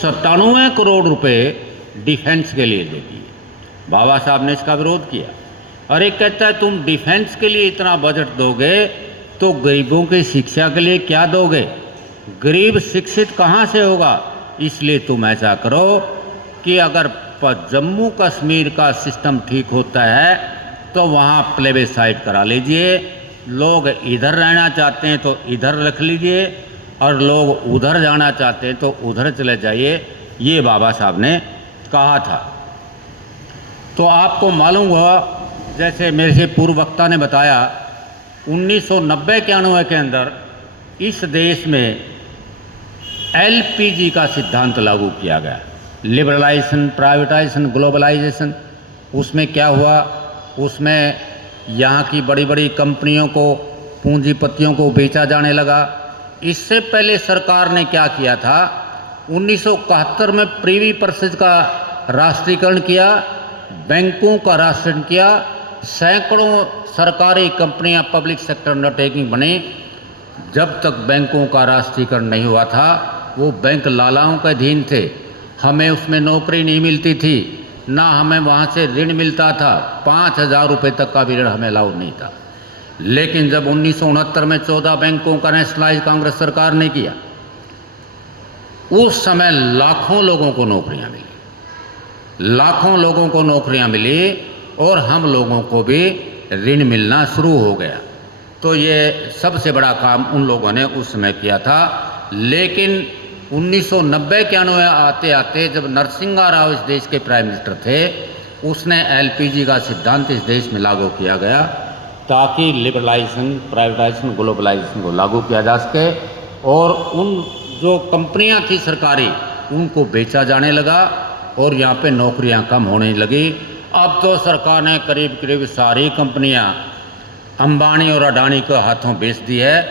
97 करोड़ रुपए डिफेंस के लिए दे दिए। बाबा साहब ने इसका विरोध किया। और एक कहता है तुम डिफेंस के लिए इतना बजट दोगे तो गरीबों की शिक्षा के लिए क्या दोगे? गरीब शिक्षित कहाँ से होगा? इसलिए तुम ऐसा करो कि अगर जम्मू कश्मीर का सिस्टम ठीक होता है तो वहाँ प्लेबेसाइट करा लीजिए। लोग इधर रहना चाहते हैं तो इधर रख लीजिए और लोग उधर जाना चाहते हैं तो उधर चले जाइए। ये बाबा साहब ने कहा था। तो आपको मालूम हुआ, जैसे मेरे से पूर्व वक्ता ने बताया, 1990-91 के अंदर इस देश में एलपीजी का सिद्धांत लागू किया गया। Liberalisation, privatisation, globalisation. उसमें क्या हुआ? उसमें यहाँ की बड़ी बड़ी कंपनियों को, पूंजीपतियों को बेचा जाने लगा। इससे पहले सरकार ने क्या किया था? 1971 में प्रिवी पर्सेज का राष्ट्रीयकरण किया, बैंकों का राष्ट्रीयकरण किया, सैकड़ों सरकारी कंपनियां पब्लिक सेक्टर अंडरटेकिंग बनी। जब तक बैंकों का राष्ट्रीयकरण नहीं हुआ था वो बैंक लालाओं के अधीन थे। हमें उसमें नौकरी नहीं मिलती थी, ना हमें वहाँ से ऋण मिलता था। 5,000 रुपये तक का भी ऋण हमें अलाउड नहीं था। लेकिन जब 1969 में 14 बैंकों का नेशनलाइज कांग्रेस सरकार ने किया, उस समय लाखों लोगों को नौकरियां मिली, लाखों लोगों को नौकरियां मिली और हम लोगों को भी ऋण मिलना शुरू हो गया। तो ये सबसे बड़ा काम उन लोगों ने उस समय किया था। लेकिन 1990-91 आते आते जब नरसिंहा राव इस देश के प्राइम मिनिस्टर थे, उसने एलपीजी का सिद्धांत इस देश में लागू किया गया ताकि लिबरलाइजेशन, प्राइवेटाइजेशन, ग्लोबलाइजेशन को लागू किया जा सके। और उन जो कंपनियां थी सरकारी, उनको बेचा जाने लगा और यहाँ पे नौकरियां कम होने लगी। अब तो सरकार ने करीब करीब सारी कंपनियां अंबानी और अडानी के हाथों बेच दी है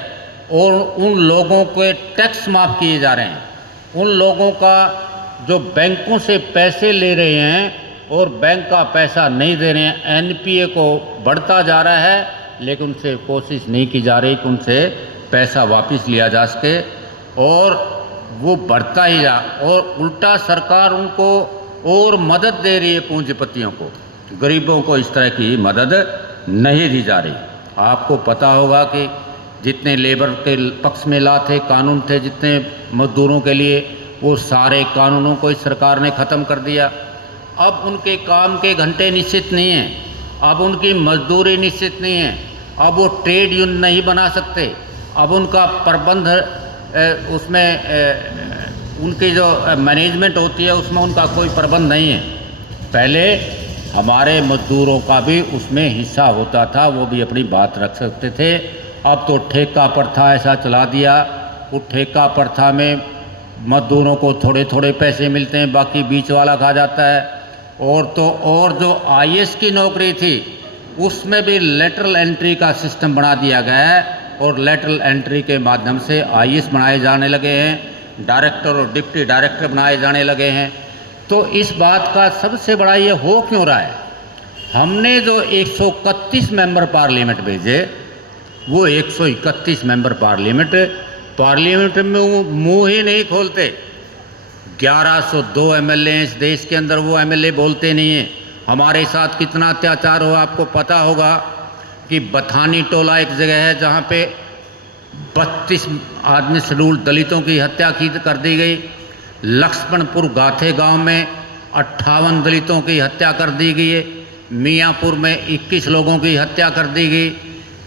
और उन लोगों के टैक्स माफ़ किए जा रहे हैं। उन लोगों का जो बैंकों से पैसे ले रहे हैं और बैंक का पैसा नहीं दे रहे हैं, एनपीए को बढ़ता जा रहा है, लेकिन उनसे कोशिश नहीं की जा रही कि उनसे पैसा वापस लिया जा सके, और वो बढ़ता ही जा, और उल्टा सरकार उनको और मदद दे रही है पूंजीपतियों को। गरीबों को इस तरह की मदद नहीं दी जा रही। आपको पता होगा कि जितने लेबर के पक्ष में ला थे, कानून थे जितने मजदूरों के लिए, वो सारे कानूनों को इस सरकार ने ख़त्म कर दिया। अब उनके काम के घंटे निश्चित नहीं हैं, अब उनकी मजदूरी निश्चित नहीं है, अब वो ट्रेड यूनियन नहीं बना सकते, अब उनका प्रबंध उसमें उनकी जो मैनेजमेंट होती है उसमें उनका कोई प्रबंध नहीं है। पहले हमारे मजदूरों का भी उसमें हिस्सा होता था, वो भी अपनी बात रख सकते थे। अब तो ठेका प्रथा ऐसा चला दिया, वो ठेका प्रथा में मजदूरों को थोड़े थोड़े पैसे मिलते हैं, बाकी बीच वाला खा जाता है। और तो और जो आईएएस की नौकरी थी उसमें भी लेटरल एंट्री का सिस्टम बना दिया गया है और लेटरल एंट्री के माध्यम से आईएएस बनाए जाने लगे हैं, डायरेक्टर और डिप्टी डायरेक्टर बनाए जाने लगे हैं। तो इस बात का सबसे बड़ा ये हो क्यों रहा है? हमने जो 131 मेंबर पार्लियामेंट भेजे, वो 131 मेंबर पार्लियामेंट में वो मुंह ही नहीं खोलते। 1102 एमएलए इस देश के अंदर, वो एमएलए बोलते नहीं हैं। हमारे साथ कितना अत्याचार हुआ आपको पता होगा कि बथानी टोला एक जगह है जहाँ पे 32 आदमी शेड्यूल्ड दलितों की हत्या कर दी गई। लक्ष्मणपुर गाथे गांव में 58 दलितों की हत्या कर दी गई है। मियाँपुर में 21 लोगों की हत्या कर दी गई।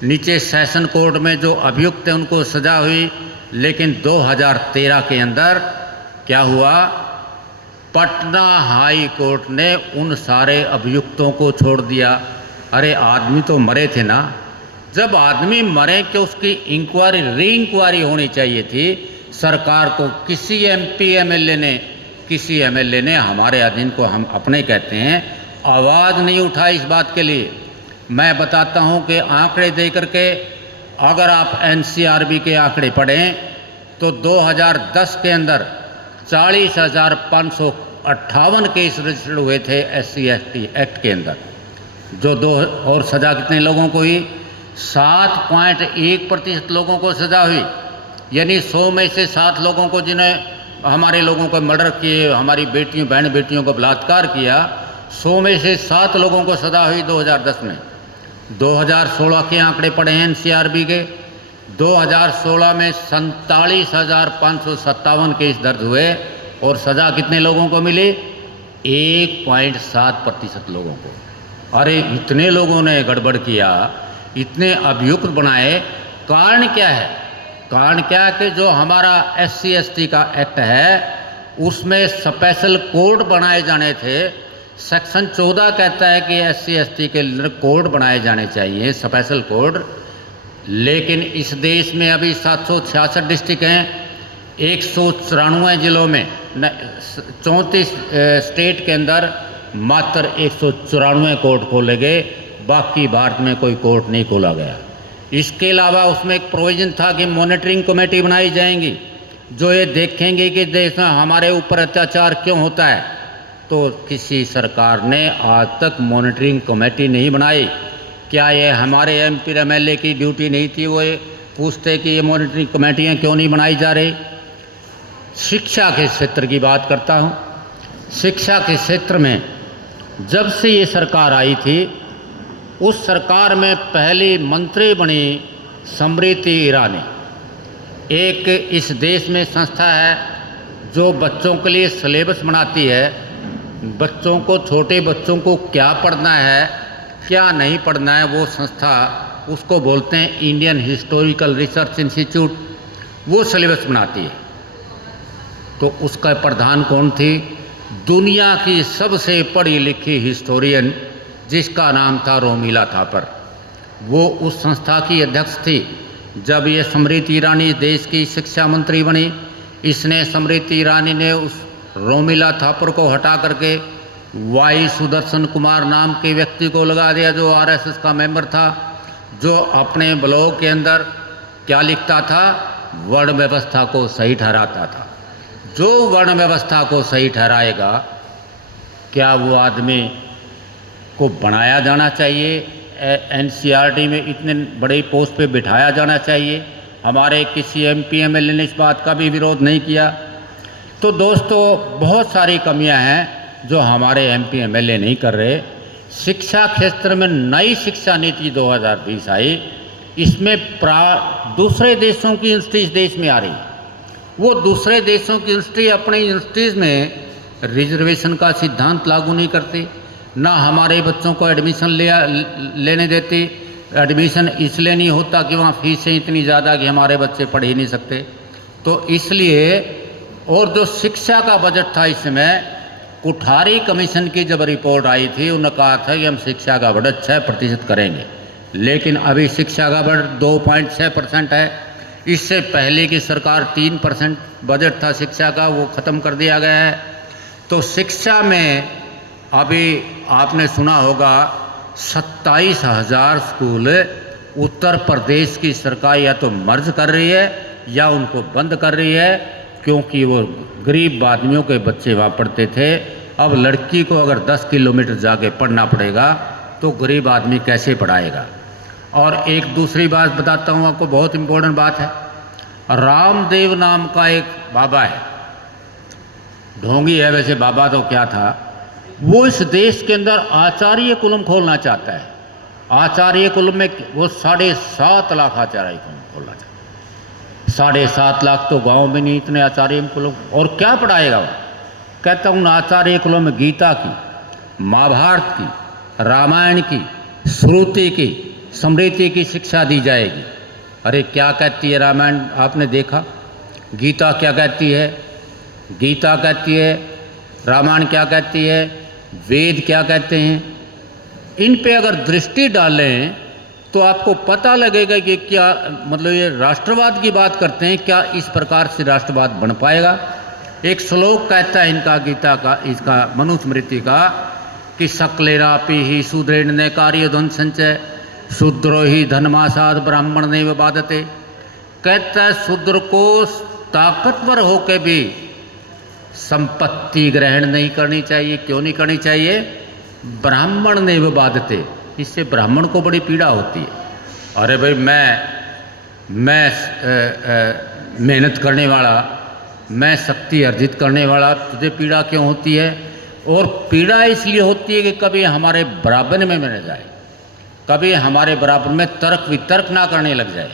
नीचे सेशन कोर्ट में जो अभियुक्त थे उनको सजा हुई। लेकिन 2013 के अंदर क्या हुआ? पटना हाई कोर्ट ने उन सारे अभियुक्तों को छोड़ दिया। अरे आदमी तो मरे थे ना। जब आदमी मरे कि उसकी इंक्वायरी, री इंक्वायरी होनी चाहिए थी। सरकार को किसी एमएलए ने हमारे अधीन को हम अपने कहते हैं, आवाज़ नहीं उठाई इस बात के लिए। मैं बताता हूं कि आंकड़े दे करके, अगर आप एनसीआरबी के आंकड़े पढ़ें तो 2010 के अंदर 40,558 केस रजिस्टर्ड हुए थे SC/ST एक्ट के अंदर, जो और सज़ा कितने लोगों को हुई? 7.1% लोगों को सज़ा हुई। यानी 100 में से 7 लोगों को जिन्हें हमारे लोगों को मर्डर किए, हमारी बेटियों बहन बेटियों को बलात्कार किया, 100 में से 7 लोगों को सज़ा हुई 2010 में। 2016 के आंकड़े पड़े हैं NCRB के, 2016 में 47,557 केस दर्ज हुए और सज़ा कितने लोगों को मिली? 1.7% लोगों को। अरे इतने लोगों ने गड़बड़ किया, इतने अभियुक्त बनाए, कारण क्या है? कारण क्या है कि जो हमारा SC/ST का एक्ट है उसमें स्पेशल कोड बनाए जाने थे। सेक्शन 14 कहता है कि SC/ST के लिए कोड बनाए जाने चाहिए, स्पेशल कोड। लेकिन इस देश में अभी 766 डिस्ट्रिक्ट हैं, 194 जिलों में, 34 स्टेट के अंदर मात्र 194 कोर्ट खोले गए, बाकी भारत में कोई कोर्ट नहीं खोला गया। इसके अलावा उसमें एक प्रोविज़न था कि मॉनिटरिंग कमेटी बनाई जाएंगी जो ये देखेंगे कि देश में हमारे ऊपर अत्याचार क्यों होता है। तो किसी सरकार ने आज तक मॉनिटरिंग कमेटी नहीं बनाई। क्या ये हमारे MP MLA की ड्यूटी नहीं थी? वो ये पूछते कि ये मॉनिटरिंग कमेटियाँ क्यों नहीं बनाई जा रही? शिक्षा के क्षेत्र की बात करता हूँ। शिक्षा के क्षेत्र में जब से ये सरकार आई थी, उस सरकार में पहली मंत्री बनी स्मृति ईरानी। एक इस देश में संस्था है जो बच्चों के लिए सिलेबस बनाती है, बच्चों को, छोटे बच्चों को क्या पढ़ना है क्या नहीं पढ़ना है, वो संस्था, उसको बोलते हैं इंडियन हिस्टोरिकल रिसर्च इंस्टीट्यूट। वो सिलेबस बनाती है। तो उसका प्रधान कौन थी? दुनिया की सबसे पढ़ी लिखी हिस्टोरियन जिसका नाम था रोमिला थापर। वो उस संस्था की अध्यक्ष थी। जब ये स्मृति ईरानी देश की शिक्षा मंत्री बनी, इसने स्मृति ईरानी ने उस रोमिला थापर को हटा करके वाई सुदर्शन कुमार नाम के व्यक्ति को लगा दिया, जो RSS का मेंबर था, जो अपने ब्लॉग के अंदर क्या लिखता था? वर्ण व्यवस्था को सही ठहराता था। जो वर्ण व्यवस्था को सही ठहराएगा, क्या वो आदमी को बनाया जाना चाहिए? NCRT में इतने बड़े पोस्ट पे बिठाया जाना चाहिए? हमारे किसी MP MLA ने इस बात का भी विरोध नहीं किया। तो दोस्तों, बहुत सारी कमियां हैं जो हमारे MP MLA नहीं कर रहे। शिक्षा क्षेत्र में नई शिक्षा नीति 2020 आई, इसमें दूसरे देशों की यूनिवर्सिटी इस देश में आ रही। वो दूसरे देशों की यूनिवर्सिटी अपनी यूनिवर्सिटीज़ में रिजर्वेशन का सिद्धांत लागू नहीं करती, ना हमारे बच्चों को एडमिशन लेने देती। एडमिशन इसलिए नहीं होता कि वहाँ फीसें इतनी ज़्यादा कि हमारे बच्चे पढ़ ही नहीं सकते। तो इसलिए, और जो शिक्षा का बजट था इसमें, कुठारी कमीशन की जब रिपोर्ट आई थी, उन्होंने कहा था कि हम शिक्षा का बजट 6% करेंगे, लेकिन अभी शिक्षा का बजट 2.6% है। इससे पहले की सरकार 3% बजट था शिक्षा का, वो ख़त्म कर दिया गया है। तो शिक्षा में अभी आपने सुना होगा 27,000 स्कूल उत्तर प्रदेश की सरकार या तो मर्ज कर रही है या उनको बंद कर रही है, क्योंकि वो गरीब आदमियों के बच्चे वहाँ पढ़ते थे। अब लड़की को अगर 10 किलोमीटर जाके पढ़ना पड़ेगा तो गरीब आदमी कैसे पढ़ाएगा? और एक दूसरी बात बताता हूँ आपको, बहुत इम्पोर्टेंट बात है। रामदेव नाम का एक बाबा है, ढोंगी है वैसे बाबा, तो क्या था वो, इस देश के अंदर आचार्य कुलम खोलना चाहता है। आचार्य कुलम में वो 7.5 लाख आचार्य कुलम खोलना चाहता है। 7.5 लाख तो गांव में नहीं इतने आचार्य कुलम, और क्या पढ़ाएगा वो? कहता हूँ आचार्य कुलम में गीता की, महाभारत की, रामायण की, श्रुति की, स्मृति की शिक्षा दी जाएगी। अरे क्या कहती है रामायण, आपने देखा? गीता क्या कहती है? गीता कहती है, रामायण क्या कहती है, वेद क्या कहते हैं? इन पे अगर दृष्टि डालें तो आपको पता लगेगा कि क्या मतलब ये राष्ट्रवाद की बात करते हैं, क्या इस प्रकार से राष्ट्रवाद बन पाएगा? एक श्लोक कहता है इनका, गीता का, इसका मनुस्मृति का, कि सकलेरापि ही शूद्रेण ने कार्य ध्वन संचय शूद्रो ही धनमासाद ब्राह्मण ने बाधते। कहता है शूद्र को ताकतवर होकर भी संपत्ति ग्रहण नहीं करनी चाहिए। क्यों नहीं करनी चाहिए? ब्राह्मण ने बाधते, इससे ब्राह्मण को बड़ी पीड़ा होती है। अरे भाई मैं मेहनत करने वाला, मैं शक्ति अर्जित करने वाला, तुझे पीड़ा क्यों होती है? और पीड़ा इसलिए होती है कि कभी हमारे बराबर में न जाए, कभी हमारे बराबर में तर्क वितर्क ना करने लग जाए।